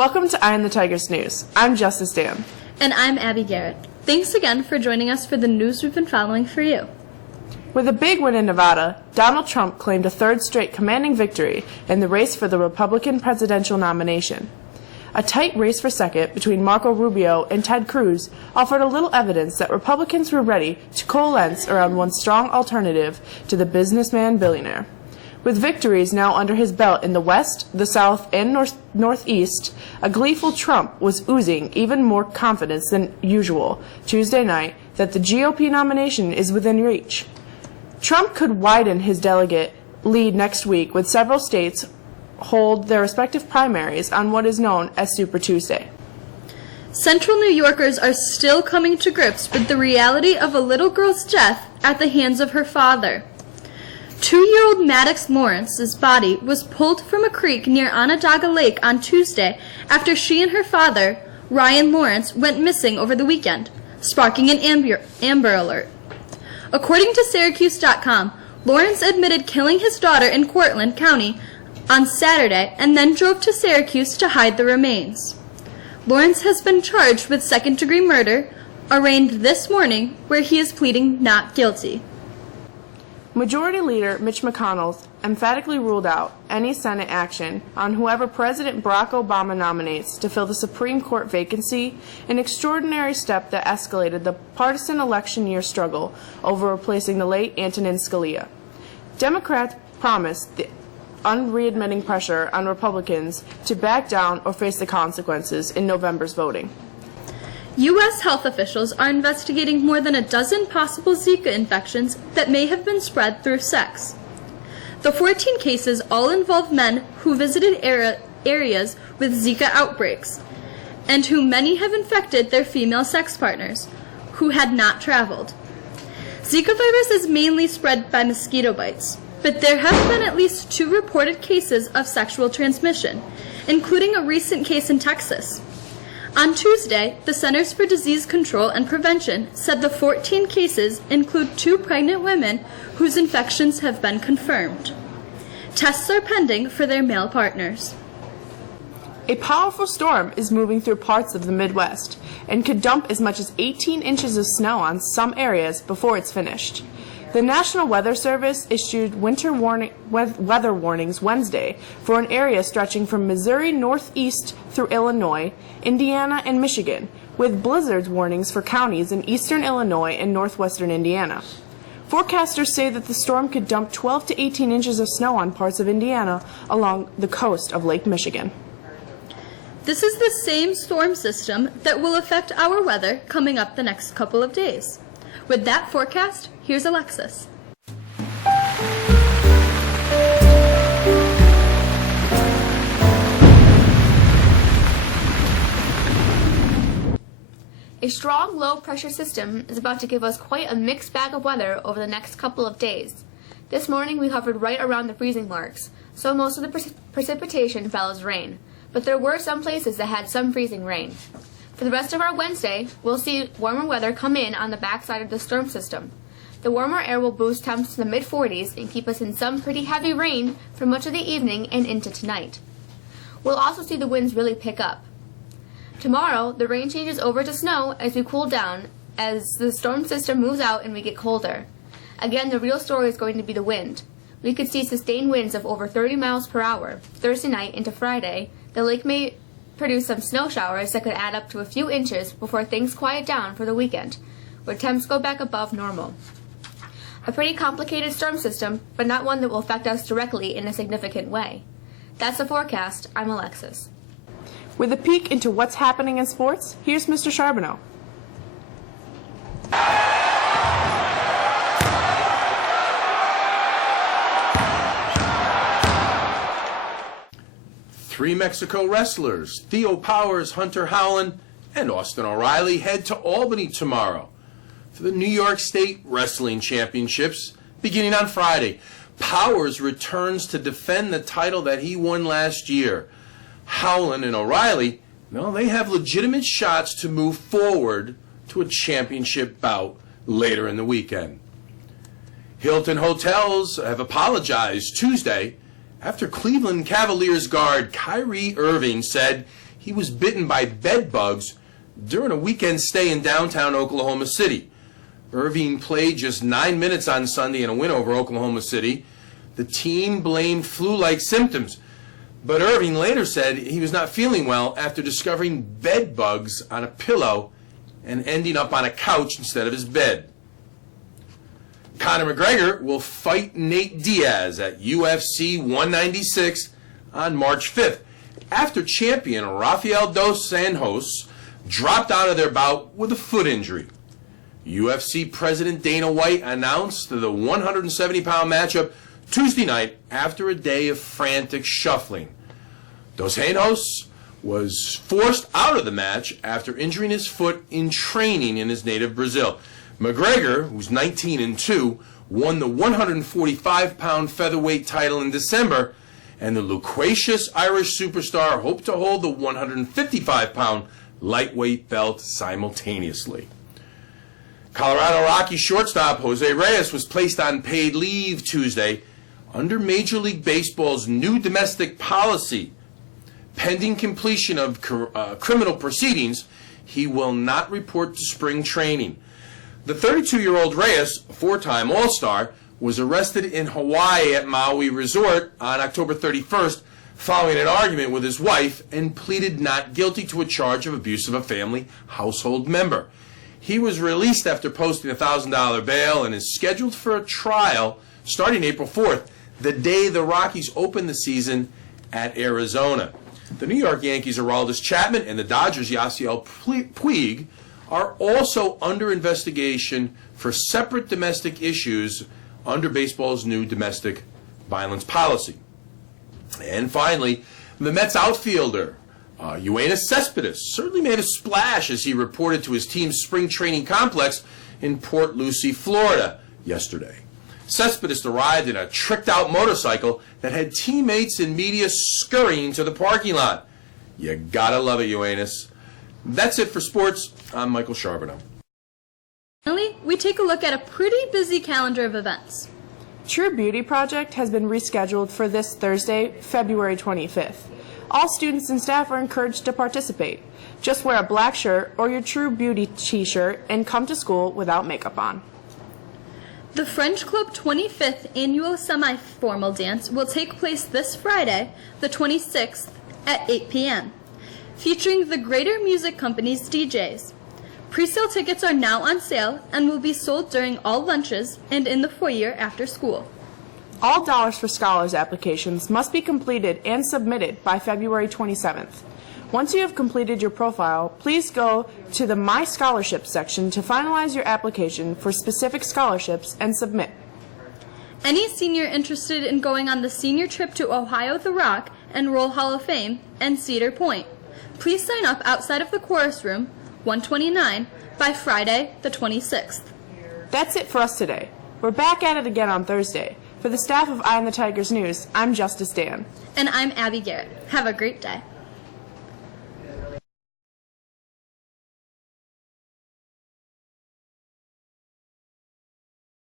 Welcome to Eye on the Tigers News. I'm Justice Dan. And I'm Abby Garrett. Thanks again for joining us for the news we've been following for you. With a big win in Nevada, Donald Trump claimed a third straight commanding victory in the race for the Republican presidential nomination. A tight race for second between Marco Rubio and Ted Cruz offered a little evidence that Republicans were ready to coalesce around one strong alternative to the businessman billionaire. With victories now under his belt in the West, the South, and Northeast, a gleeful Trump was oozing even more confidence than usual Tuesday night that the GOP nomination is within reach. Trump could widen his delegate lead next week with several states hold their respective primaries on what is known as Super Tuesday. Central New Yorkers are still coming to grips with the reality of a little girl's death at the hands of her father. 2-year-old Maddox Lawrence's body was pulled from a creek near Onondaga Lake on Tuesday after she and her father, Ryan Lawrence, went missing over the weekend, sparking an Amber Alert. According to Syracuse.com, Lawrence admitted killing his daughter in Cortland County on Saturday and then drove to Syracuse to hide the remains. Lawrence has been charged with second-degree murder, arraigned this morning, where he is pleading not guilty. Majority Leader Mitch McConnell emphatically ruled out any Senate action on whoever President Barack Obama nominates to fill the Supreme Court vacancy, an extraordinary step that escalated the partisan election year struggle over replacing the late Antonin Scalia. Democrats promised the unreadmitting pressure on Republicans to back down or face the consequences in November's voting. U.S. health officials are investigating more than a dozen possible Zika infections that may have been spread through sex. The 14 cases all involve men who visited areas with Zika outbreaks, and who many have infected their female sex partners, who had not traveled. Zika virus is mainly spread by mosquito bites, but there have been at least 2 reported cases of sexual transmission, including a recent case in Texas. On Tuesday, the Centers for Disease Control and Prevention said the 14 cases include 2 pregnant women whose infections have been confirmed. Tests are pending for their male partners. A powerful storm is moving through parts of the Midwest and could dump as much as 18 inches of snow on some areas before it's finished. The National Weather Service issued weather warnings Wednesday for an area stretching from Missouri northeast through Illinois, Indiana, and Michigan, with blizzard warnings for counties in eastern Illinois and northwestern Indiana. Forecasters say that the storm could dump 12 to 18 inches of snow on parts of Indiana along the coast of Lake Michigan. This is the same storm system that will affect our weather coming up the next couple of days. With that forecast, here's Alexis. A strong low-pressure system is about to give us quite a mixed bag of weather over the next couple of days. This morning we hovered right around the freezing marks, so most of the precipitation fell as rain, but there were some places that had some freezing rain. For the rest of our Wednesday, we'll see warmer weather come in on the backside of the storm system. The warmer air will boost temps to the mid-40s and keep us in some pretty heavy rain for much of the evening and into tonight. We'll also see the winds really pick up. Tomorrow, the rain changes over to snow as we cool down, as the storm system moves out and we get colder. Again, the real story is going to be the wind. We could see sustained winds of over 30 miles per hour Thursday night into Friday. The lake may produce some snow showers that could add up to a few inches before things quiet down for the weekend, where temps go back above normal. A pretty complicated storm system, but not one that will affect us directly in a significant way. That's the forecast. I'm Alexis. With a peek into what's happening in sports, here's Mr. Charbonneau. Three Mexico wrestlers, Theo Powers, Hunter Howland, and Austin O'Reilly, head to Albany tomorrow for the New York State Wrestling Championships beginning on Friday. Powers returns to defend the title that he won last year. Howland and O'Reilly, well, they have legitimate shots to move forward to a championship bout later in the weekend. Hilton Hotels have apologized Tuesday after Cleveland Cavaliers guard Kyrie Irving said he was bitten by bed bugs during a weekend stay in downtown Oklahoma City. Irving played just 9 minutes on Sunday in a win over Oklahoma City. The team blamed flu-like symptoms, but Irving later said he was not feeling well after discovering bed bugs on a pillow and ending up on a couch instead of his bed. Conor McGregor will fight Nate Diaz at UFC 196 on March 5th after champion Rafael dos Anjos dropped out of their bout with a foot injury. UFC President Dana White announced the 170-pound matchup Tuesday night after a day of frantic shuffling. Dos Anjos was forced out of the match after injuring his foot in training in his native Brazil. McGregor, who's 19-2, won the 145-pound featherweight title in December, and the loquacious Irish superstar hoped to hold the 155-pound lightweight belt simultaneously. Colorado Rockies shortstop Jose Reyes was placed on paid leave Tuesday under Major League Baseball's new domestic policy. Pending completion of criminal proceedings, he will not report to spring training. The 32-year-old Reyes, a four-time All-Star, was arrested in Hawaii at Maui Resort on October 31st following an argument with his wife and pleaded not guilty to a charge of abuse of a family household member. He was released after posting a $1,000 bail and is scheduled for a trial starting April 4th, the day the Rockies open the season at Arizona. The New York Yankees' Aroldis Chapman and the Dodgers' Yasiel Puig are also under investigation for separate domestic issues under baseball's new domestic violence policy. And finally, the Mets outfielder, Yoenis Cespedes, certainly made a splash as he reported to his team's spring training complex in Port Lucie, Florida, yesterday. Cespedes arrived in a tricked-out motorcycle that had teammates and media scurrying to the parking lot. You gotta love it, Yoenis. That's it for sports. I'm Michael Charbonneau. Finally, we take a look at a pretty busy calendar of events. True Beauty Project has been rescheduled for this Thursday, February 25th. All students and staff are encouraged to participate. Just wear a black shirt or your True Beauty t-shirt and come to school without makeup on. The French Club 25th Annual Semi-Formal Dance will take place this Friday, the 26th, at 8 p.m., featuring the Greater Music Company's DJs. Pre-sale tickets are now on sale and will be sold during all lunches and in the foyer after school. All Dollars for Scholars applications must be completed and submitted by February 27th. Once you have completed your profile, please go to the My Scholarships section to finalize your application for specific scholarships and submit. Any senior interested in going on the senior trip to Ohio The Rock and Roll Hall of Fame and Cedar Point, please sign up outside of the chorus room, 129, by Friday, the 26th. That's it for us today. We're back at it again on Thursday. For the staff of Eye on the Tigers News, I'm Justice Dan. And I'm Abby Garrett. Have a great day.